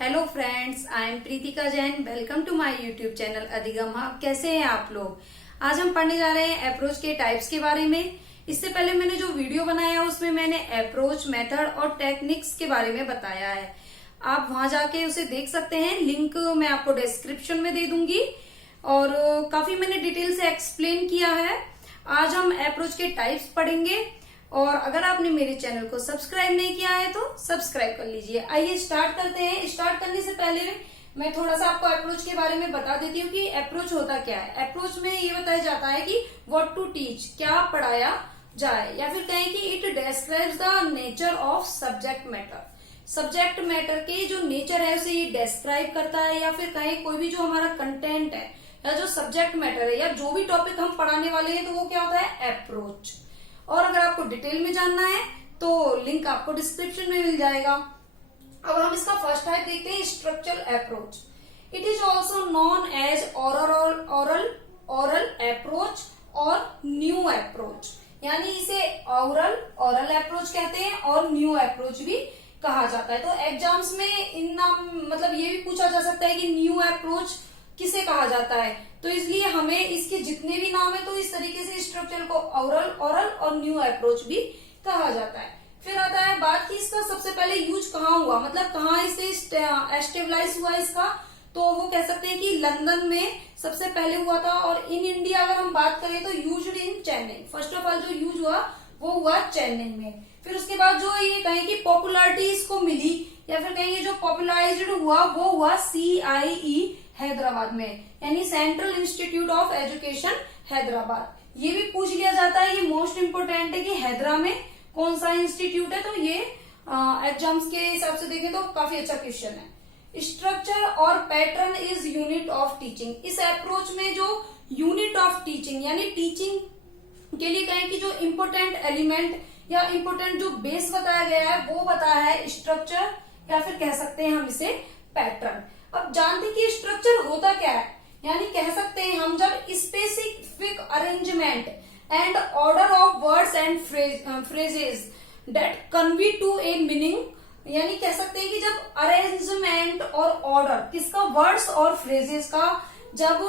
Hello friends, I am Preetika Jain. Welcome to my YouTube channel Adhigam. कैसे हैं आप लोग? आज हम पढ़ने जा रहे हैं अप्रोच के टाइप्स के बारे में। इससे पहले मैंने जो वीडियो बनाया उसमें मैंने अप्रोच, मेथड और टेक्निक्स के बारे में बताया है। आप वहां जाके उसे देख सकते हैं। लिंक मैं आपको डिस्क्रिप्शन में दे दूंगी और काफी मैंने डिटेल से एक्सप्लेन किया है। आज हम अप्रोच के टाइप्स पढ़ेंगे और अगर आपने मेरे चैनल को सब्सक्राइब नहीं किया है तो सब्सक्राइब कर लीजिए। आइए स्टार्ट करते हैं। स्टार्ट करने से पहले मैं थोड़ा सा आपको अप्रोच के बारे में बता देती हूँ कि अप्रोच होता क्या है। अप्रोच में ये बताया जाता है कि व्हाट टू टीच, क्या पढ़ाया जाए, या फिर कहें कि it describes the nature of subject matter. Subject matter के जो नेचर है उसे ये डिस्क्राइब करता है, या फिर कहें कोई भी जो हमारा कंटेंट है या जो सब्जेक्ट मैटर है या जो भी टॉपिक हम पढ़ाने वाले हैं तो वो क्या होता है, अप्रोच। और अगर आपको डिटेल में जानना है तो लिंक आपको डिस्क्रिप्शन में मिल जाएगा। अब हम इसका फर्स्ट टाइप देखते हैं, structural approach. It is also known as oral approach और न्यू अप्रोच। यानी इसे ओरल अप्रोच कहते हैं और न्यू अप्रोच भी कहा जाता है। तो एग्जाम्स में इन नाम मतलब ये भी पूछा जा सकता है कि न्यू अप्रोच किसे कहा जाता है, तो इसलिए हमें इसके जितने भी नाम है तो इस तरीके से स्ट्रक्चर को ओरल और न्यू अप्रोच भी कहा जाता है। फिर आता है बात कि इसका सबसे पहले यूज कहाँ हुआ, मतलब कहाँ इसे एस्टेब्लाइज हुआ इसका, तो वो कह सकते हैं कि लंदन में सबसे पहले हुआ था। और इन इंडिया अगर हम बात करें तो used in Chennai. First of all जो यूज हुआ वो हुआ चेन्नई में। फिर उसके बाद जो ये कहें कि पॉपुलरिटी इसको मिली या फिर कहेंगे जो पॉपुलराइज्ड हुआ वो हुआ CIE हैदराबाद में, यानी central institute of education Hyderabad. ये भी पूछ लिया जाता है, ये मोस्ट इम्पोर्टेंट है कि हैदराबाद में कौन सा इंस्टीट्यूट है, तो ये एग्जाम्स के हिसाब से देखें तो काफी अच्छा क्वेश्चन है। स्ट्रक्चर और pattern is unit of teaching. इस अप्रोच में जो यूनिट ऑफ टीचिंग यानी टीचिंग के लिए कहें कि जो इम्पोर्टेंट एलिमेंट या इम्पोर्टेंट जो बेस बताया गया है वो बताया है स्ट्रक्चर, या फिर कह सकते हैं हम इसे पैटर्न। अब जानते हैं कि स्ट्रक्चर होता क्या है, यानी कह सकते हैं हम जब specific arrangement and order of words and phrases that convey to a meaning, यानी कह सकते हैं कि जब अरेंजमेंट और ऑर्डर किसका, वर्ड्स और फ्रेजेस का जब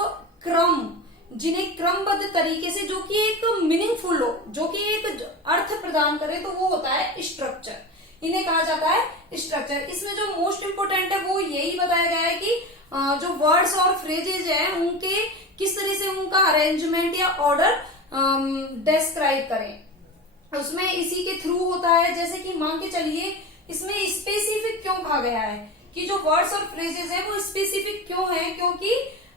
क्रम, जिन्हें क्रमबद्ध तरीके से जो कि एक मीनिंगफुल हो, जो कि एक अर्थ प्रदान करे, तो वो होता है स्ट्रक्चर। इन्हें कहा जाता है स्ट्रक्चर। इसमें जो मोस्ट इम्पोर्टेंट है वो यही बताया गया है कि जो वर्ड्स और फ्रेजेज है उनके किस तरह से उनका अरेंजमेंट या ऑर्डर डिस्क्राइब करें, उसमें इसी के थ्रू होता है। जैसे कि मान के चलिए इसमें स्पेसिफिक क्यों कहा गया है कि जो वर्ड्स और फ्रेजेज है वो स्पेसिफिक क्यों है, क्योंकि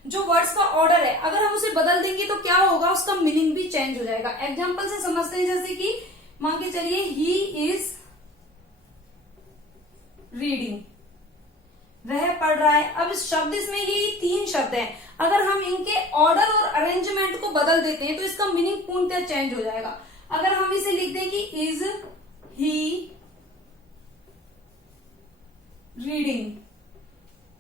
जो वर्ड्स का ऑर्डर है अगर हम उसे बदल देंगे तो क्या होगा, उसका मीनिंग भी चेंज हो जाएगा। एग्जाम्पल से समझते हैं, जैसे कि मान के चलिए ही इज रीडिंग, वह पढ़ रहा है। अब इस शब्द इसमें ये 3 शब्द हैं, अगर हम इनके ऑर्डर और अरेंजमेंट को बदल देते हैं तो इसका मीनिंग पूर्णतः चेंज हो जाएगा। अगर हम इसे लिख दें कि इज ही रीडिंग,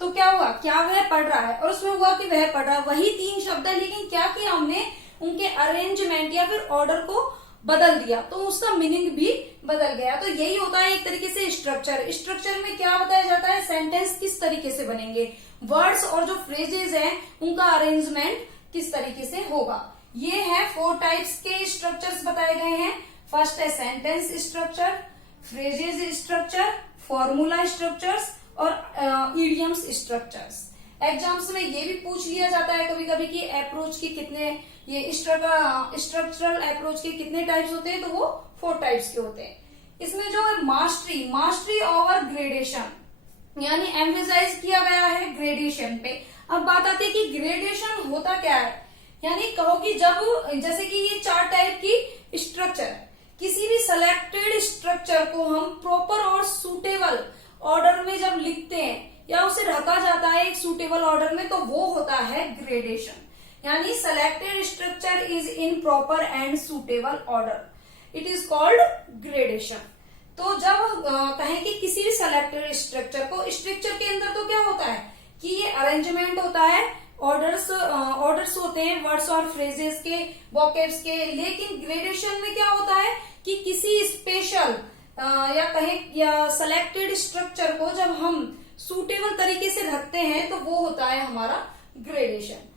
तो क्या हुआ, क्या वह पढ़ रहा है, और उसमें हुआ कि वह पढ़ रहा है। वही 3 शब्द है, लेकिन क्या किया हमने, उनके अरेंजमेंट या फिर ऑर्डर को बदल दिया तो उसका मीनिंग भी बदल गया। तो यही होता है एक तरीके से स्ट्रक्चर। स्ट्रक्चर में क्या बताया जाता है, सेंटेंस किस तरीके से बनेंगे, वर्ड्स और जो फ्रेजेज हैं उनका अरेंजमेंट किस तरीके से होगा। ये है 4 टाइप्स के स्ट्रक्चर्स बताए गए हैं। फर्स्ट है sentence structure, phrases structure, formula structures और इडियम्स स्ट्रक्चर्स। एग्जाम्स में ये भी पूछ लिया जाता है कभी कभी कि अप्रोच के कितने, ये स्ट्रक्चरल अप्रोच के कितने टाइप्स होते हैं, तो वो 4 टाइप्स के होते हैं। इसमें जो है मास्टरी ओवर ग्रेडेशन, यानी एम्फेसाइज किया गया है ग्रेडेशन पे। अब बात आती है कि ग्रेडेशन होता क्या है, यानी कहो कि जब जैसे कि ये 4 टाइप की स्ट्रक्चर, किसी भी सिलेक्टेड स्ट्रक्चर को हम प्रॉपर और सुटेबल ऑर्डर में जब लिखते हैं या उसे रखा जाता है एक सुटेबल ऑर्डर में, तो वो होता है ग्रेडेशन। यानी selected structure is in proper and suitable order, it is called gradation. तो जब कहें कि किसी भी सेलेक्टेड स्ट्रक्चर को, स्ट्रक्चर के अंदर तो क्या होता है कि ये अरेंजमेंट होता है, ऑर्डर्स होते हैं वर्ड्स और फ्रेजेस के, वोकेब्स के। लेकिन ग्रेडेशन में क्या होता है कि किसी स्पेशल या कहें या सेलेक्टेड स्ट्रक्चर को जब हम सूटेबल तरीके से रखते हैं तो वो होता है हमारा ग्रेडेशन।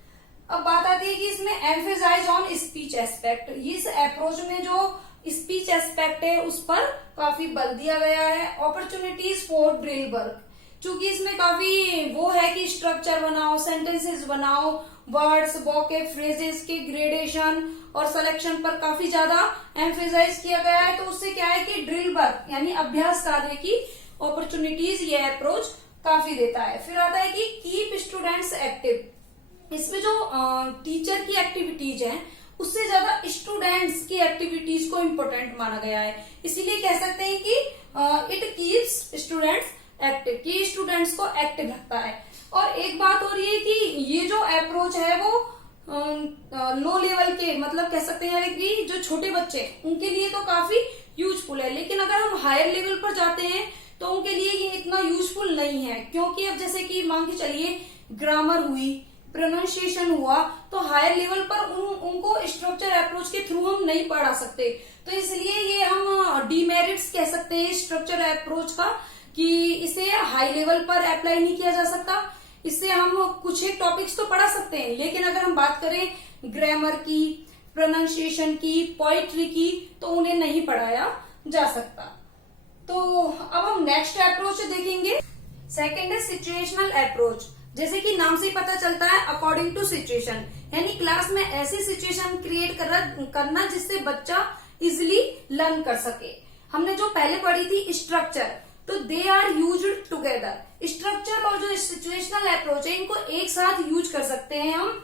अब बात आती है कि इसमें एम्फेसाइज ऑन स्पीच एस्पेक्ट। इस अप्रोच में जो स्पीच एस्पेक्ट है उस पर काफी बल दिया गया है। अपॉर्चुनिटीज फॉर ड्रिल वर्क, क्योंकि इसमें काफी वो है कि स्ट्रक्चर बनाओ, सेंटेंसेस बनाओ, वर्ड्स, वोकैब, फ्रेजेस के ग्रेडेशन और सिलेक्शन पर काफी ज्यादा एम्फेसाइज किया गया है। तो उससे क्या है कि ड्रिल वर्क यानी अभ्यास कार्य की अपॉर्चुनिटीज ये अप्रोच काफी देता है। फिर आता है कि कीप स्टूडेंट्स एक्टिव। इसमें जो टीचर की एक्टिविटीज हैं उससे ज्यादा स्टूडेंट्स की एक्टिविटीज को इम्पोर्टेंट माना गया है। इसीलिए कह सकते हैं कि इट कीप्स स्टूडेंट्स एक्टिव, कि स्टूडेंट्स को एक्टिव रखता है। और एक बात और ये कि ये जो अप्रोच है वो लो लेवल के, मतलब कह सकते हैं कि जो छोटे बच्चे उनके लिए तो काफी यूजफुल है, लेकिन अगर हम हायर लेवल पर जाते हैं तो उनके लिए ये इतना यूजफुल नहीं है। क्योंकि अब जैसे कि मान के चलिए ग्रामर हुई, प्रोनाउंसिएशन हुआ, तो हायर लेवल पर उनको स्ट्रक्चर अप्रोच के थ्रू हम नहीं पढ़ा सकते। तो इसलिए ये हम डीमेरिट्स कह सकते हैं स्ट्रक्चर अप्रोच का, कि इसे हाई लेवल पर अप्लाई नहीं किया जा सकता। इससे हम कुछ एक टॉपिक्स तो पढ़ा सकते हैं, लेकिन अगर हम बात करें ग्रामर की, प्रोनाउंसिएशन की, पोइट्री की, तो उन्हें नहीं पढ़ाया जा सकता। तो अब हम नेक्स्ट अप्रोच देखेंगे। सेकेंड है सिचुएशनल अप्रोच। जैसे कि नाम से ही पता चलता है अकॉर्डिंग टू सिचुएशन, यानी क्लास में ऐसी सिचुएशन क्रिएट करना जिससे बच्चा इजिली लर्न कर सके। हमने जो पहले पढ़ी थी स्ट्रक्चर, तो they are used together. Structure और जो सिचुएशनल अप्रोच है इनको एक साथ यूज कर सकते हैं हम।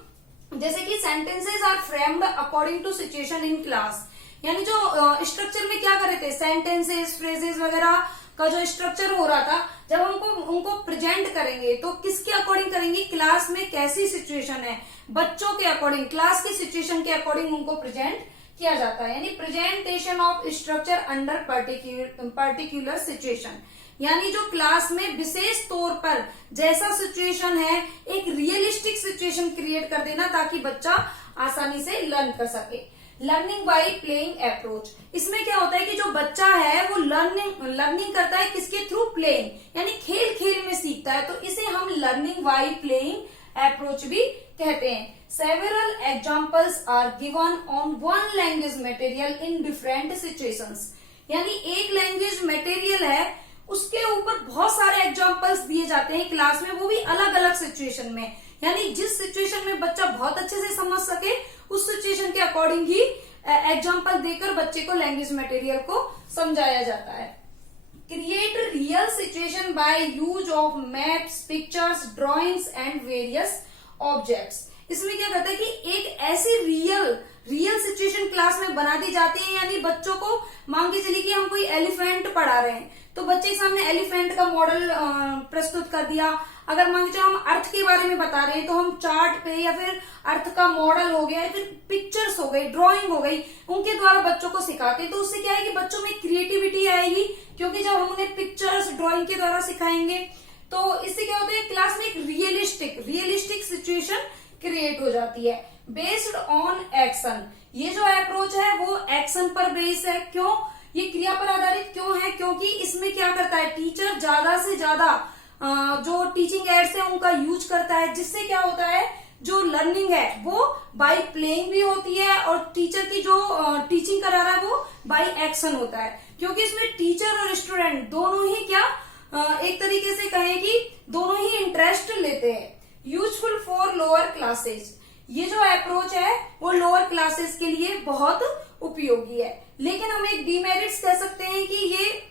जैसे कि sentences are framed according to situation in class, यानी जो स्ट्रक्चर में क्या कर रहे थे, सेंटेंसेस, फ्रेजेस वगैरह का जो स्ट्रक्चर हो रहा था, जब हमको उनको प्रेजेंट करेंगे तो किसके अकॉर्डिंग करेंगे, क्लास में कैसी सिचुएशन है, बच्चों के अकॉर्डिंग, क्लास की सिचुएशन के अकॉर्डिंग उनको प्रेजेंट किया जाता है। यानी presentation of structure under particular situation, यानी जो क्लास में विशेष तौर पर जैसा सिचुएशन है एक रियलिस्टिक सिचुएशन क्रिएट कर देना ताकि बच्चा आसानी से लर्न कर सके। लर्निंग बाय प्लेइंग अप्रोच, इसमें क्या होता है कि जो बच्चा है वो लर्निंग करता है किसके थ्रू, प्लेइंग, यानी खेल खेल में सीखता है। तो इसे हम लर्निंग बाय प्लेइंग अप्रोच भी कहते हैं। Several examples are given on one language material in different situations, यानी एक लैंग्वेज मटेरियल है उसके ऊपर बहुत सारे एग्जाम्पल्स दिए जाते हैं क्लास में, वो भी अलग अलग सिचुएशन में, यानी जिस सिचुएशन में बच्चा बहुत अच्छे से समझ सके उस सिचुएशन के अकॉर्डिंग ही एग्जाम्पल देकर बच्चे को लैंग्वेज मटेरियल को समझाया जाता है। Create real situation by use of maps, pictures, drawings and various objects. इसमें क्या कहता है कि एक ऐसी रियल सिचुएशन क्लास में बना दी जाती है, यानी बच्चों को मान के चलिए कि हम कोई एलिफेंट पढ़ा रहे हैं तो बच्चे के सामने एलिफेंट का मॉडल प्रस्तुत कर दिया। अगर मान के चलो हम अर्थ के बारे में बता रहे हैं तो हम चार्ट पे या फिर अर्थ का मॉडल हो गया, फिर पिक्चर्स हो गई, ड्राइंग हो गई, उनके द्वारा बच्चों को सिखाते हैं। तो उससे क्या है कि बच्चों में क्रिएटिविटी आएगी, क्योंकि जब हम उन्हें पिक्चर्स, ड्राइंग के द्वारा सिखाएंगे तो इससे क्या होता है क्लास में एक रियलिस्टिक सिचुएशन क्रिएट हो जाती है। बेस्ड ऑन एक्शन, ये जो अप्रोच है वो एक्शन पर बेस्ड है। क्यों, ये क्रिया पर आधारित क्यों है, क्योंकि इसमें क्या करता है टीचर ज्यादा से ज्यादा जो टीचिंग एड्स है उनका यूज करता है, जिससे क्या होता है जो लर्निंग है वो बाय प्लेइंग भी होती है और टीचर की जो टीचिंग करा रहा है वो बाय एक्शन होता है। क्योंकि इसमें टीचर और स्टूडेंट दोनों ही क्या एक तरीके से कहें कि दोनों ही इंटरेस्ट लेते हैं। यूजफुल फॉर लोअर क्लासेस, ये जो अप्रोच है वो लोअर क्लासेस के लिए बहुत उपयोगी है। लेकिन हम एक डीमेरिट्स कह सकते हैं कि ये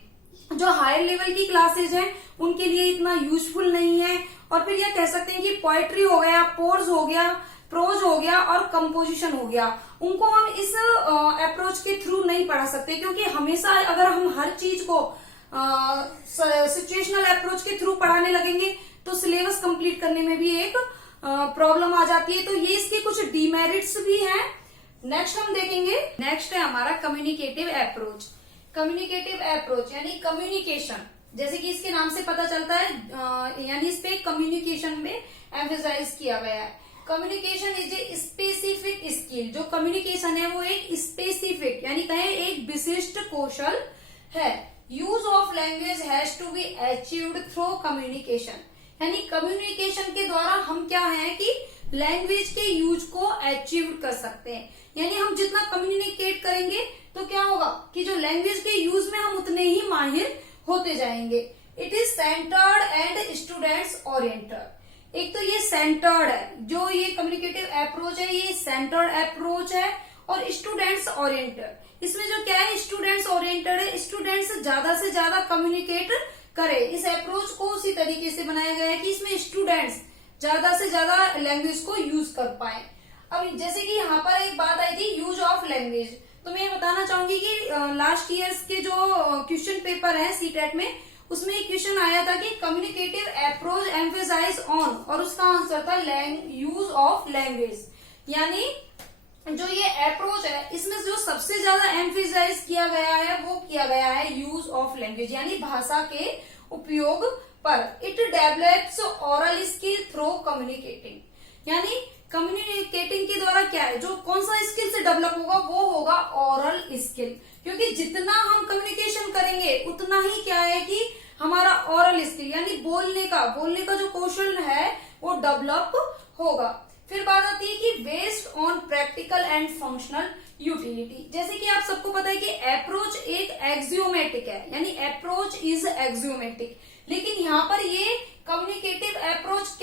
जो हायर लेवल की क्लासेज हैं उनके लिए इतना यूजफुल नहीं है। और फिर ये कह सकते हैं कि पोएट्री हो गया, प्रोज हो गया और कंपोजिशन हो गया, उनको हम इस अप्रोच के थ्रू नहीं पढ़ा सकते, क्योंकि हमेशा अगर हम हर चीज को सिचुएशनल अप्रोच के थ्रू पढ़ाने लगेंगे तो सिलेबस कंप्लीट करने में भी एक प्रॉब्लम आ जाती है। तो ये इसके कुछ डीमेरिट्स भी हैं। नेक्स्ट हम देखेंगे, नेक्स्ट है हमारा कम्युनिकेटिव अप्रोच। कम्युनिकेटिव अप्रोच यानी कम्युनिकेशन, जैसे कि इसके नाम से पता चलता है, यानी इस पे कम्युनिकेशन में एम्फेसाइज किया गया है। Communication is a specific skill, जो कम्युनिकेशन है वो एक स्पेसिफिक यानी कहें एक विशिष्ट कौशल है। Use of language has to be achieved through communication, यानी कम्युनिकेशन के द्वारा हम क्या है कि लैंग्वेज के यूज को अचीव कर सकते हैं। यानी हम जितना कम्युनिकेट करेंगे तो क्या होगा कि जो लैंग्वेज के यूज में हम उतने ही माहिर होते जाएंगे। It is centred and students oriented. एक तो ये सेंटर्ड है, जो ये कम्युनिकेटिव अप्रोच है ये सेंटर्ड अप्रोच है, और स्टूडेंट्स ओरिएंटेड, इसमें जो क्या है स्टूडेंट्स ओरिएंटेड है, स्टूडेंट्स ज्यादा से ज्यादा कम्युनिकेट करे। इस अप्रोच को उसी तरीके से बनाया गया है कि इसमें स्टूडेंट्स ज्यादा से ज्यादा लैंग्वेज को यूज कर पाए। अब जैसे कि यहाँ पर एक बात आई थी यूज ऑफ लैंग्वेज, तो मैं ये बताना चाहूंगी कि लास्ट ईयर्स के जो क्वेश्चन पेपर है सीटेट में, उसमें एक क्वेश्चन आया था कि कम्युनिकेटिव अप्रोच एम्फेसाइज ऑन, और उसका आंसर था यूज ऑफ लैंग्वेज। यानी जो ये अप्रोच है इसमें जो सबसे ज्यादा एम्फेसाइज किया गया है वो किया गया है यूज ऑफ लैंग्वेज, यानी भाषा के उपयोग पर। It develops oral skill through communicating, यानी कम्युनिकेटिंग के द्वारा क्या है, जो कौन सा स्किल से डेवलप होगा वो होगा ओरल स्किल, क्योंकि जितना हम कम्युनिकेशन करेंगे उतना ही क्या है कि हमारा ओरल स्किल यानी बोलने का जो कौशल है वो डेवलप होगा। फिर बात आती है कि based on practical and functional utility. जैसे कि आप सबको पता है कि अप्रोच एक एक्सियोमेटिक है, यानी अप्रोच इज एक्सियोमेटिक, लेकिन यहाँ पर ये कम्युनिकेटिव अप्रोच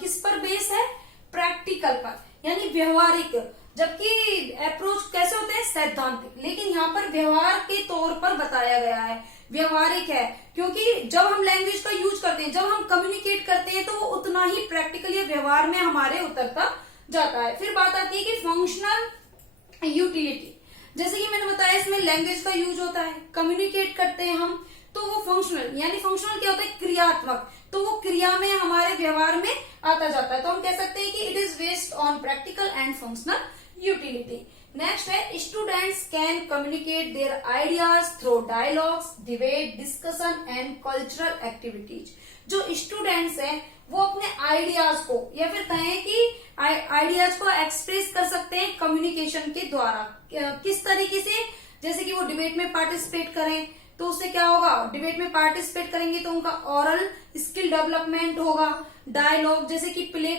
किस पर बेस है, प्रैक्टिकल पर, यानी व्यवहारिक। जबकि अप्रोच कैसे होते हैं, सैद्धांतिक, लेकिन यहाँ पर व्यवहार के तौर पर बताया गया है, व्यवहारिक है, क्योंकि जब हम लैंग्वेज का यूज करते हैं, जब हम कम्युनिकेट करते हैं तो वो उतना ही प्रैक्टिकल या व्यवहार में हमारे उतरता जाता है। फिर बात आती है कि फंक्शनल यूटिलिटी। जैसे कि मैंने बताया इसमें लैंग्वेज का यूज होता है, कम्युनिकेट करते हैं हम, तो वो फंक्शनल, यानी फंक्शनल क्या होता है, क्रियात्मक, तो वो क्रिया में हमारे व्यवहार में आता जाता है। तो हम कह सकते हैं कि it is based on practical and functional utility. Next है students can communicate their ideas through dialogues, debate, discussion and cultural activities. जो स्टूडेंट्स हैं वो अपने आइडियाज को या फिर कहें कि आइडियाज को एक्सप्रेस कर सकते हैं कम्युनिकेशन के द्वारा। किस तरीके से, जैसे कि वो डिबेट में पार्टिसिपेट करें तो उससे क्या होगा, डिबेट में पार्टिसिपेट करेंगे तो उनका ओरल स्किल डेवलपमेंट होगा। डायलॉग, जैसे कि प्ले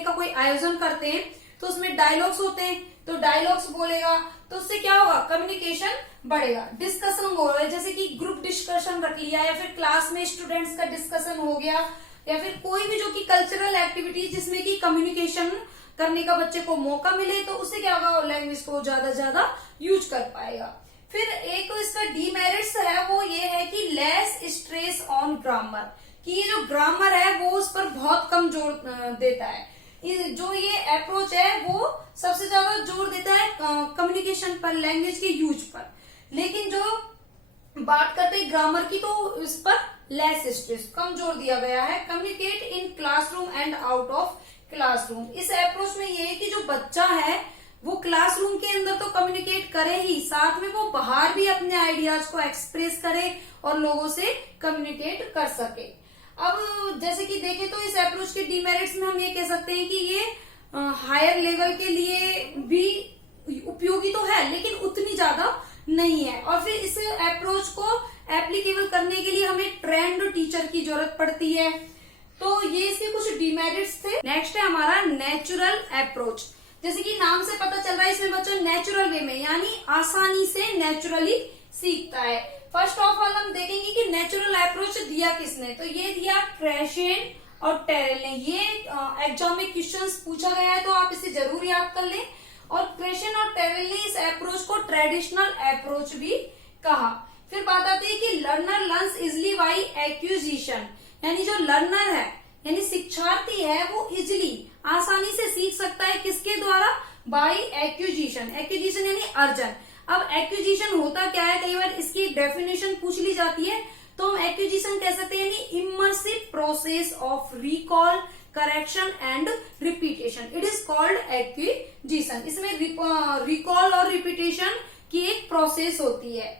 का कोई आयोजन करते हैं तो उसमें डायलॉग्स होते हैं, तो डायलॉग्स बोलेगा तो उससे क्या होगा, कम्युनिकेशन बढ़ेगा। डिस्कशन हो रहा है, जैसे कि ग्रुप डिस्कशन रख लिया या फिर क्लास में स्टूडेंट्स का डिस्कशन हो गया, या फिर कोई भी जो कि कल्चरल एक्टिविटीज जिसमें कि कम्युनिकेशन करने का बच्चे को मौका मिले, तो उससे क्या होगा, लैंग्वेज को ज्यादा ज्यादा यूज कर पाएगा। फिर एक इसका डीमेरिट्स है वो ये है कि लेस स्ट्रेस ऑन ग्रामर, कि ये जो ग्रामर है वो उस पर बहुत कम जोर देता है। जो ये अप्रोच है वो सबसे ज्यादा जोर देता है कम्युनिकेशन पर, लैंग्वेज के यूज पर, लेकिन जो बात करते हैं ग्रामर की तो इस पर लेस स्ट्रेस, कम जोर दिया गया है। Communicate in classroom and out of classroom. इस अप्रोच में ये है कि जो बच्चा है वो क्लासरूम के अंदर तो कम्युनिकेट करे ही, साथ में वो बाहर भी अपने आइडियाज को एक्सप्रेस करे और लोगों से कम्युनिकेट कर सके। अब जैसे कि देखें तो इस अप्रोच के डीमेरिट्स में हम ये कह सकते हैं कि ये हायर लेवल के लिए भी उपयोगी तो है लेकिन उतनी ज्यादा नहीं है, और फिर इस अप्रोच को एप्लीकेबल करने के लिए हमें ट्रेंड टीचर की जरूरत पड़ती है। तो ये इसके कुछ डीमेरिट्स थे। नेक्स्ट है हमारा नेचुरल अप्रोच। जैसे कि नाम से पता चल रहा है इसमें बच्चा नेचुरल वे में, यानी आसानी से नेचुरली सीखता है। फर्स्ट ऑफ ऑल हम देखेंगे कि नेचुरल अप्रोच दिया किसने, तो ये दिया क्रेशेन और टेरेल ने। ये एग्जाम में क्वेश्चंस पूछा गया है तो आप इसे जरूर याद कर लें। और क्रेशेन और टेरेल ने इस अप्रोच को ट्रेडिशनल अप्रोच भी कहा। फिर बात आती है कि learner learns easily by acquisition, यानी जो लर्नर है यानी शिक्षार्थी है वो इजिली आसानी से सीख सकता है, किसके द्वारा, बाई एक्विजिशन। एक्विजिशन यानी अर्जन। अब एक्विजिशन होता क्या है, कई बार इसकी डेफिनेशन पूछ ली जाती है, तो हम एक्विजिशन कह सकते हैं यानी immersive process of recall, correction and repetition, it is called acquisition. इसमें रिकॉल और रिपीटेशन की एक प्रोसेस होती है।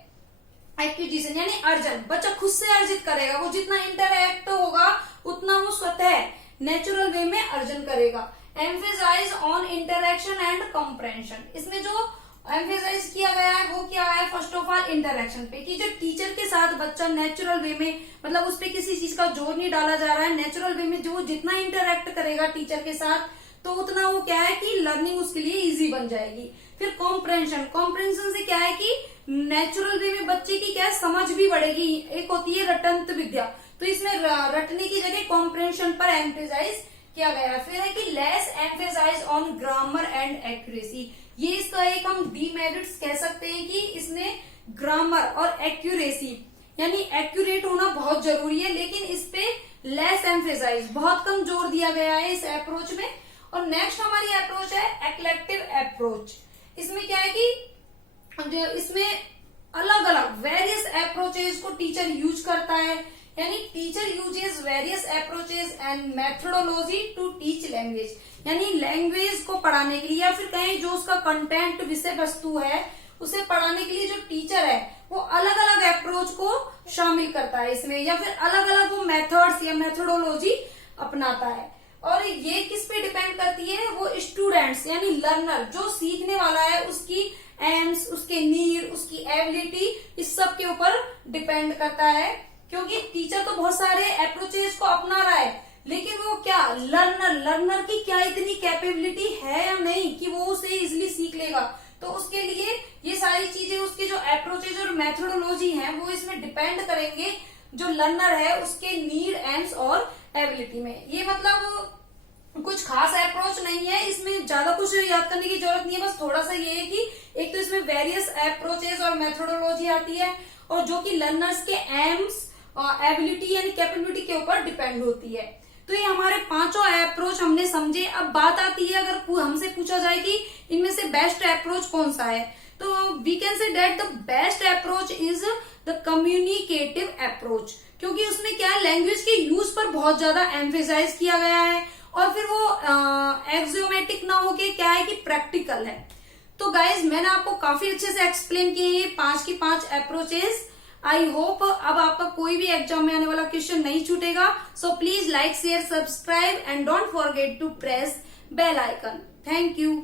एक्विजिशन यानी अर्जन, बच्चा खुद से अर्जित करेगा, वो जितना इंटरएक्ट होगा उतना वो स्वतः नेचुरल वे में अर्जन करेगा। एम्फेसाइज ऑन इंटरेक्शन एंड कॉम्प्रेhension, इसमें जो एम्फेसाइज किया गया है वो क्या है, फर्स्ट ऑफ ऑल इंटरेक्शन पे, कि जो टीचर के साथ बच्चा नेचुरल वे में, मतलब उस पे किसी चीज का जोर नहीं डाला जा रहा है, नेचुरल वे में जो वो जितना इंटरेक्ट करेगा टीचर के साथ तो उतना वो क्या है कि लर्निंग उसके लिए इजी बन जाएगी। फिर कॉम्प्रेंशन, कॉम्प्रेंशन से क्या है कि नेचुरल वे में बच्चे की क्या है समझ भी बढ़ेगी। एक होती है रटंत विद्या, तो इसमें रटने की जगह कॉम्प्रेंशन पर एम्फेसाइज किया गया है। फिर है कि less emphasise on grammar and accuracy, ये इसका एक हम डीमेरिट्स कह सकते हैं कि इसने ग्रामर और एक्यूरेसी यानी एक्यूरेट होना बहुत जरूरी है, लेकिन इस पे लेस एम्फेसाइज बहुत कम जोर दिया गया है इस अप्रोच में। और नेक्स्ट हमारी अप्रोच है एक्लेक्टिव अप्रोच। इसमें क्या है कि इसमें अलग अलग वेरियस अप्रोचेस को टीचर यूज करता है, यानी teacher uses various approaches and methodology to teach language, यानी लैंग्वेज को पढ़ाने के लिए या फिर कहें जो उसका कंटेंट विषय वस्तु है उसे पढ़ाने के लिए जो टीचर है वो अलग अलग अप्रोच को शामिल करता है इसमें, या फिर अलग अलग वो मेथड्स या मेथोडोलॉजी अपनाता है। और ये किस पे डिपेंड करती है, वो स्टूडेंट्स यानी लर्नर जो सीखने वाला है उसकी एम्स, उसके नीड, उसकी एबिलिटी, इस सब के ऊपर डिपेंड करता है। क्योंकि टीचर तो बहुत सारे अप्रोचेस को अपना रहा है, लेकिन वो क्या लर्नर की क्या इतनी कैपेबिलिटी है या नहीं कि वो उसे इजिली सीख लेगा, तो उसके लिए ये सारी चीजें उसके जो अप्रोचेज और मेथोडोलॉजी है वो इसमें डिपेंड करेंगे जो लर्नर है उसके नीड, एम्स और एबिलिटी में। ये मतलब कुछ खास अप्रोच नहीं है, इसमें ज्यादा कुछ याद करने की जरूरत नहीं है, बस थोड़ा सा ये है कि एक तो इसमें वेरियस अप्रोचेस और मेथोडोलॉजी आती है और जो कि लर्नर्स के एम्स और एबिलिटी यानी कैपेबिलिटी के ऊपर डिपेंड होती है। तो ये हमारे पांचों अप्रोच हमने समझे। अब बात आती है अगर हमसे पूछा जाए कि इनमें से बेस्ट अप्रोच कौन सा है, तो we can say that the best approach is the communicative approach, क्योंकि उसमें क्या है लैंग्वेज के यूज पर बहुत ज्यादा एम्फेसाइज किया गया है और फिर वो एक्सियोमेटिक ना होके क्या है कि प्रैक्टिकल है। तो गाइज मैंने आपको काफी अच्छे से एक्सप्लेन किए ये 5 की 5 अप्रोचेस। आई होप अब आपका कोई भी एग्जाम में आने वाला क्वेश्चन नहीं छूटेगा। So please like, share, subscribe and don't forget to press bell icon. Thank you.